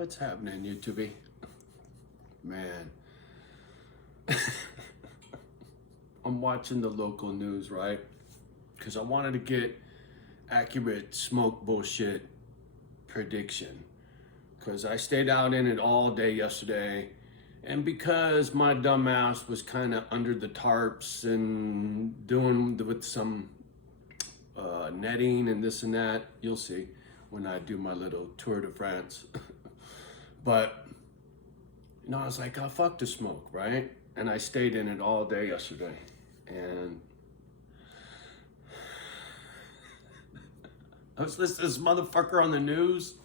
What's happening, YouTube? Man, I'm watching the local news, right? Because I wanted to get accurate smoke bullshit prediction. Because I stayed out in it all day yesterday. And because my dumbass was kind of under the tarps and doing with some netting and this and that, you'll see when I do my little Tour de France. But I was like, oh, fuck the smoke, right? And I stayed in it all day yesterday. And I was listening to this motherfucker on the news.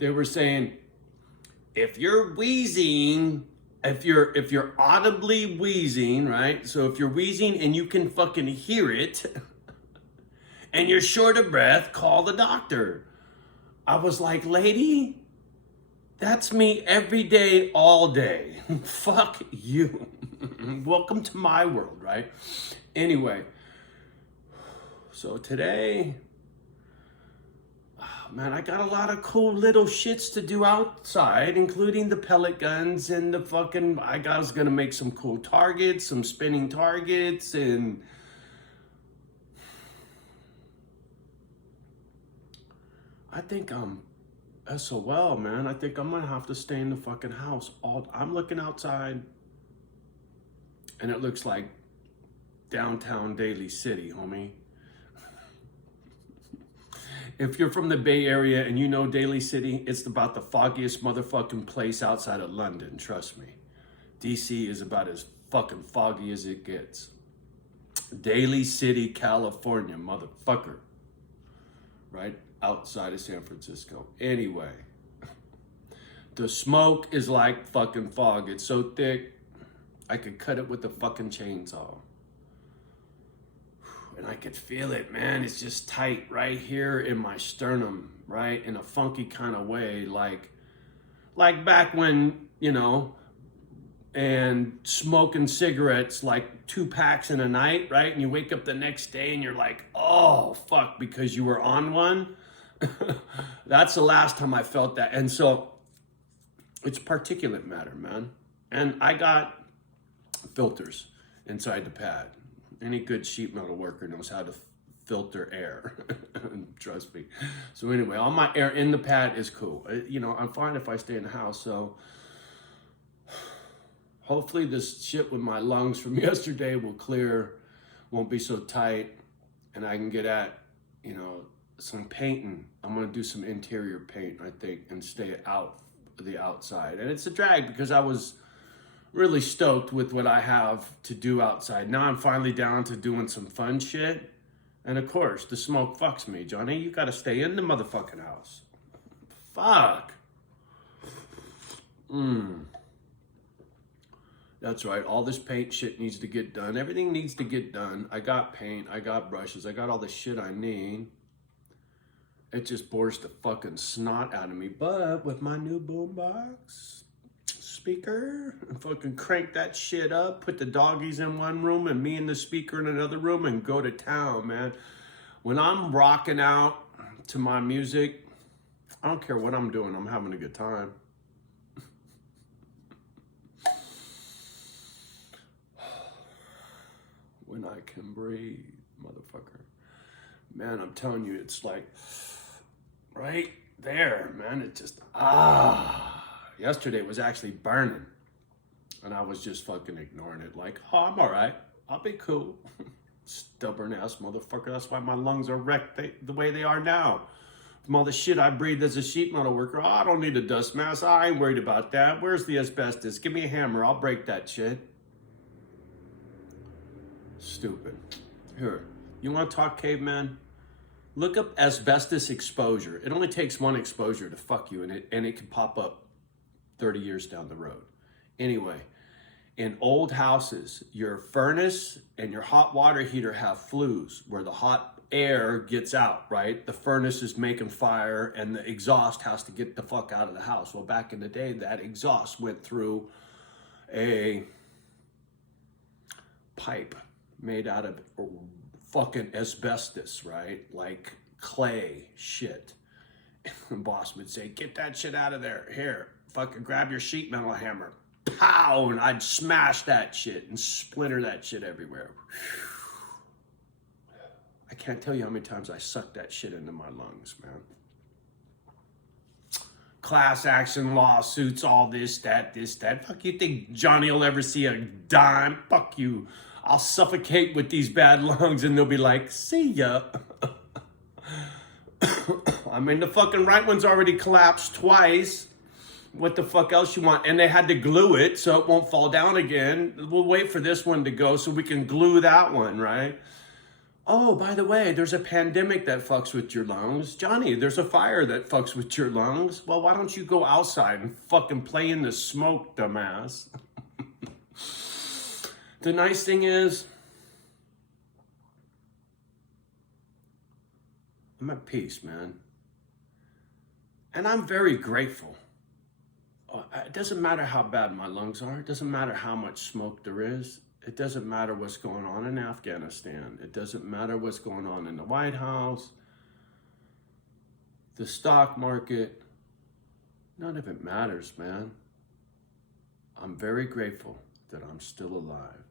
They were saying, if you're wheezing, if you're audibly wheezing, right? So if you're wheezing and you can fucking hear it, and you're short of breath, call the doctor. I was like, lady, that's me every day, all day. Fuck you. Welcome to my world, right? Anyway, so today, man, I got a lot of cool little shits to do outside, including the pellet guns and the fucking, I was gonna make some cool targets, some spinning targets, and I think I'm SOL, man. I think I'm gonna have to stay in the fucking house. I'm looking outside, and it looks like downtown Daly City, homie. If you're from the Bay Area and you know Daly City, it's about the foggiest motherfucking place outside of London, trust me. DC is about as fucking foggy as it gets. Daly City, California, motherfucker. Right outside of San Francisco. Anyway, the smoke is like fucking fog. It's so thick, I could cut it with a fucking chainsaw. And I could feel it, man. It's just tight right here in my sternum, right? In a funky kind of way, like back when, and smoking cigarettes like 2 packs in a night, right? And you wake up the next day and you're like, oh, fuck, because you were on one. That's the last time I felt that. And so it's particulate matter, man. And I got filters inside the pad. Any good sheet metal worker knows how to filter air. Trust me. So anyway, all my air in the pad is cool. I'm fine if I stay in the house. So hopefully this shit with my lungs from yesterday will clear, won't be so tight, and I can get at, some painting. I'm gonna do some interior paint, I think, and stay out the outside. And it's a drag because I was really stoked with what I have to do outside. Now I'm finally down to doing some fun shit. And of course, the smoke fucks me, Johnny. You gotta stay in the motherfucking house. Fuck. That's right. All this paint shit needs to get done. Everything needs to get done. I got paint. I got brushes. I got all the shit I need. It just bores the fucking snot out of me. But with my new boombox speaker, fucking crank that shit up, put the doggies in one room and me and the speaker in another room and go to town, man. When I'm rocking out to my music, I don't care what I'm doing. I'm having a good time. When I can breathe, motherfucker. Man, I'm telling you, it's like right there, man. It just, Yesterday was actually burning. And I was just fucking ignoring it. Like, oh, I'm all right. I'll be cool. Stubborn ass motherfucker. That's why my lungs are wrecked the way they are now. From all the shit I breathed as a sheet metal worker. Oh, I don't need a dust mask. I ain't worried about that. Where's the asbestos? Give me a hammer. I'll break that shit. Stupid. Here, you want to talk, caveman? Look up asbestos exposure. It only takes one exposure to fuck you, and it can pop up 30 years down the road. Anyway, in old houses, your furnace and your hot water heater have flues where the hot air gets out, right? The furnace is making fire and the exhaust has to get the fuck out of the house. Well, back in the day, that exhaust went through a pipe made out of fucking asbestos, right? Like clay shit. The boss would say, get that shit out of there. Here, fucking grab your sheet metal hammer. Pow! And I'd smash that shit and splinter that shit everywhere. I can't tell you how many times I sucked that shit into my lungs, man. Class action lawsuits, all this, that. Fuck, you think Johnny will ever see a dime? Fuck you. I'll suffocate with these bad lungs and they'll be like, see ya. I mean, the fucking right one's already collapsed twice. What the fuck else you want? And they had to glue it so it won't fall down again. We'll wait for this one to go so we can glue that one, right? Oh, by the way, there's a pandemic that fucks with your lungs. Johnny, there's a fire that fucks with your lungs. Well, why don't you go outside and fucking play in the smoke, dumbass? The nice thing is, I'm at peace, man. And I'm very grateful. It doesn't matter how bad my lungs are. It doesn't matter how much smoke there is. It doesn't matter what's going on in Afghanistan. It doesn't matter what's going on in the White House, the stock market. None of it matters, man. I'm very grateful that I'm still alive.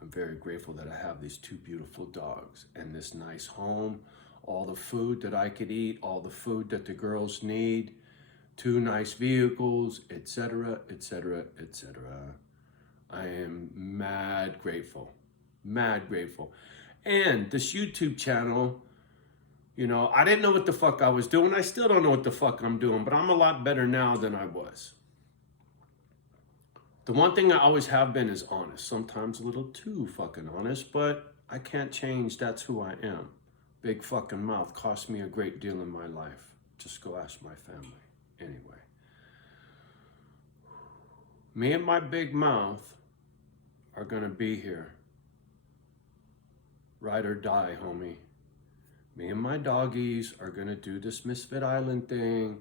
I'm very grateful that I have these two beautiful dogs and this nice home, all the food that I could eat, all the food that the girls need, 2 nice vehicles, etc., etc., etc. I am mad grateful, mad grateful. And this YouTube channel, you know, I didn't know what the fuck I was doing. I still don't know what the fuck I'm doing, but I'm a lot better now than I was. The one thing I always have been is honest, sometimes a little too fucking honest, but I can't change. That's who I am. Big fucking mouth cost me a great deal in my life. Just go ask my family. Anyway. Me and my big mouth are gonna be here. Ride or die, homie. Me and my doggies are gonna do this Misfit Island thing.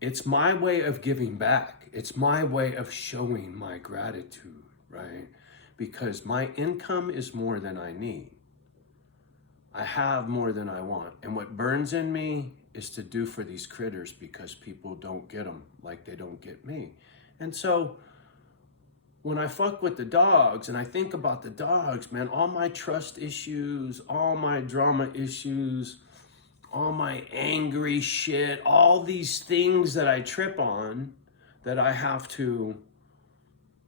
It's my way of giving back. It's my way of showing my gratitude, right? Because my income is more than I need. I have more than I want. And what burns in me is to do for these critters because people don't get them like they don't get me. And so when I fuck with the dogs and I think about the dogs, man, all my trust issues, all my drama issues, all my angry shit, all these things that I trip on that I have to,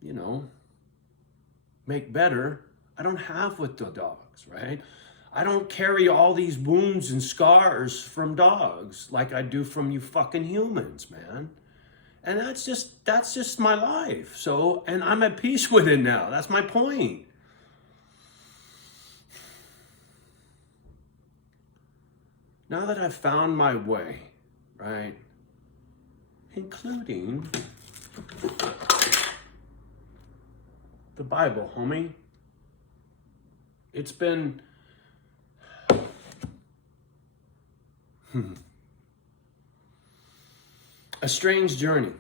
you know, make better, I don't have with the dogs, right? I don't carry all these wounds and scars from dogs like I do from you fucking humans, man. And that's just my life. So, and I'm at peace with it now. That's my point. Now that I've found my way, right, including the Bible, homie, it's been a strange journey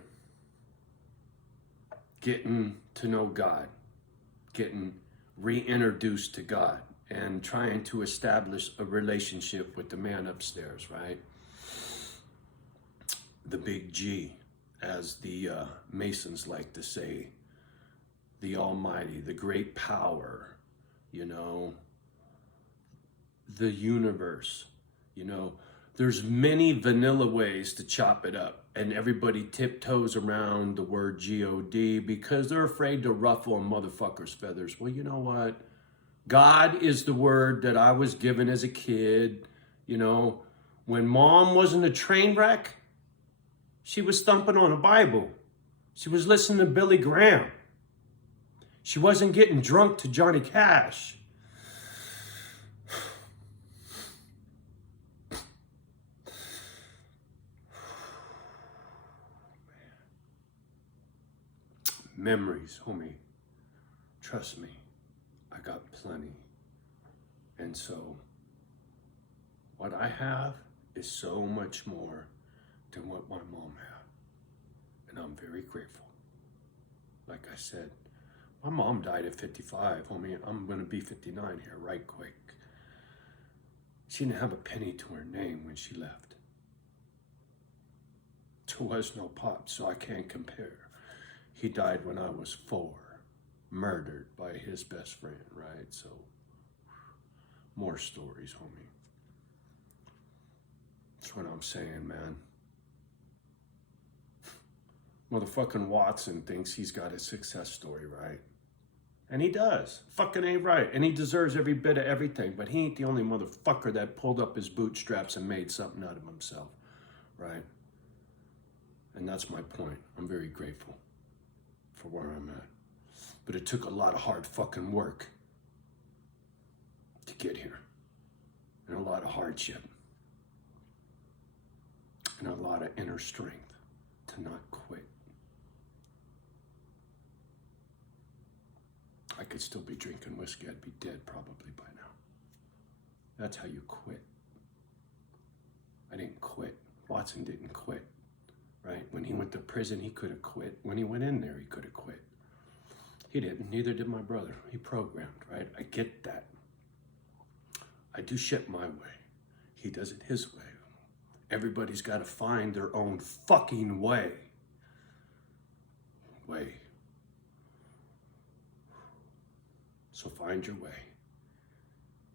getting to know God, getting reintroduced to God, and trying to establish a relationship with the man upstairs, right? The big G, as the Masons like to say, the Almighty, the great power, you know, the universe, you know. There's many vanilla ways to chop it up, and everybody tiptoes around the word G-O-D because they're afraid to ruffle a motherfucker's feathers. Well, you know what? God is the word that I was given as a kid. You know, when mom wasn't a train wreck, she was thumping on a Bible. She was listening to Billy Graham. She wasn't getting drunk to Johnny Cash. Memories, homie. Trust me, I got plenty. And so, what I have is so much more than what my mom had. And I'm very grateful. Like I said, my mom died at 55, homie. I'm gonna be 59 here right quick. She didn't have a penny to her name when she left. There was no pop, so I can't compare. He died when I was 4, murdered by his best friend, right? So, more stories, homie. That's what I'm saying, man. Motherfucking Watson thinks he's got a success story, right? And he does. Fucking ain't right. And he deserves every bit of everything. But he ain't the only motherfucker that pulled up his bootstraps and made something out of himself, right? And that's my point. I'm very grateful for where I'm at. But it took a lot of hard fucking work to get here. And a lot of hardship. And a lot of inner strength to not quit. I could still be drinking whiskey. I'd be dead probably by now. That's how you quit. I didn't quit. Watson didn't quit, right? When he went to prison, he could have quit. When he went in there, he could have quit. He didn't. Neither did my brother. He programmed, right? I get that. I do shit my way. He does it his way. Everybody's got to find their own fucking way. So find your way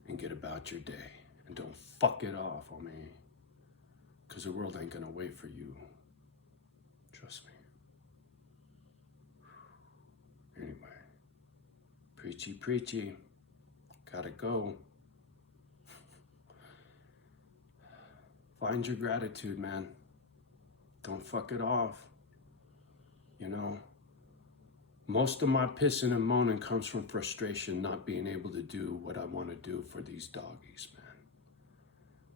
and get about your day. And don't fuck it off on me. Because the world ain't gonna wait for you. Trust me. Anyway. Preachy. Gotta go. Find your gratitude, man. Don't fuck it off. You know? Most of my pissing and moaning comes from frustration, not being able to do what I want to do for these doggies, man.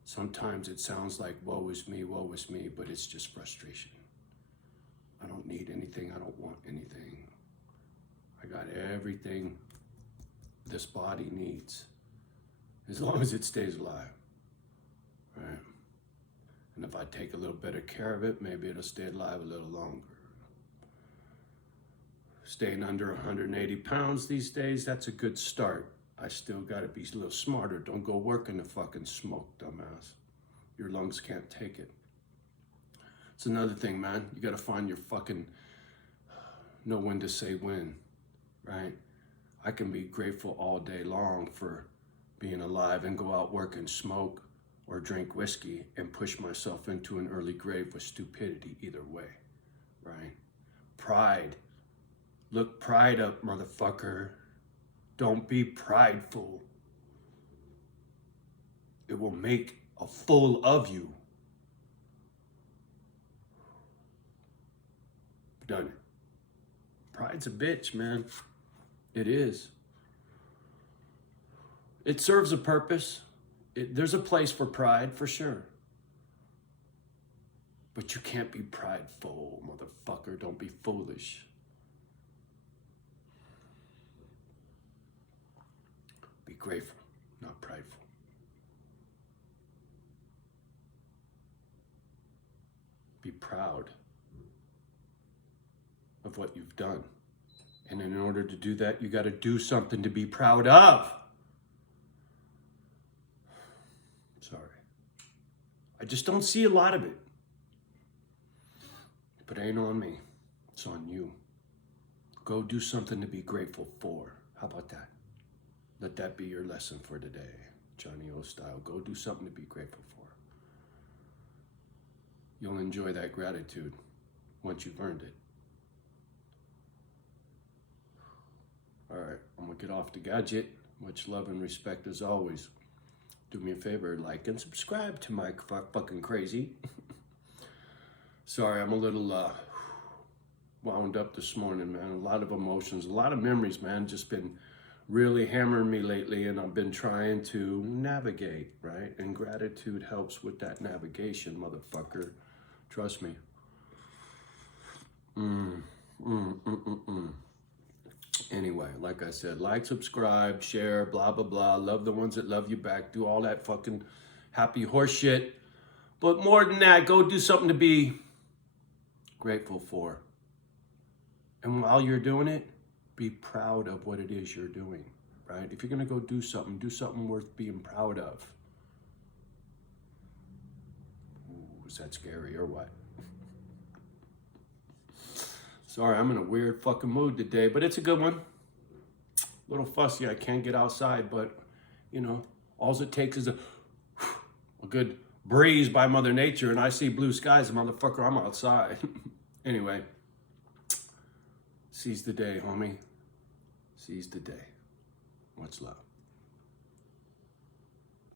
Sometimes it sounds like woe is me, but it's just frustration. I don't need anything. I don't want anything. I got everything this body needs, as long as it stays alive, right? And if I take a little better care of it, maybe it'll stay alive a little longer. Staying under 180 pounds these days, that's a good start. I still gotta be a little smarter. Don't go work in the fucking smoke, dumbass. Your lungs can't take it. It's another thing, man. You gotta find your fucking, know when to say when, right? I can be grateful all day long for being alive and go out, work and smoke or drink whiskey and push myself into an early grave with stupidity either way, right? Pride. Look pride up, motherfucker. Don't be prideful. It will make a fool of you. Done it. Pride's a bitch, man. It is. It serves a purpose. There's a place for pride, for sure. But you can't be prideful, motherfucker. Don't be foolish. Be grateful, not prideful. Be proud of what you've done. And in order to do that, you got to do something to be proud of. Sorry. I just don't see a lot of it. But it ain't on me. It's on you. Go do something to be grateful for. How about that? Let that be your lesson for today. Johnny O style. Go do something to be grateful for. You'll enjoy that gratitude once you've earned it. All right, I'm gonna get off the gadget. Much love and respect as always. Do me a favor, like and subscribe to my fucking crazy. Sorry, I'm a little wound up this morning, man. A lot of emotions, a lot of memories, man. Just been really hammering me lately, and I've been trying to navigate, right? And gratitude helps with that navigation, motherfucker. Trust me. Anyway, like I said, like, subscribe, share, blah, blah, blah. Love the ones that love you back. Do all that fucking happy horse shit. But more than that, go do something to be grateful for. And while you're doing it, be proud of what it is you're doing, right? If you're going to go do something worth being proud of. Was that scary or what? Sorry, I'm in a weird fucking mood today, but it's a good one. A little fussy, I can't get outside, but, you know, all it takes is a good breeze by Mother Nature, and I see blue skies, motherfucker, I'm outside. Anyway, seize the day, homie. Seize the day. Much love.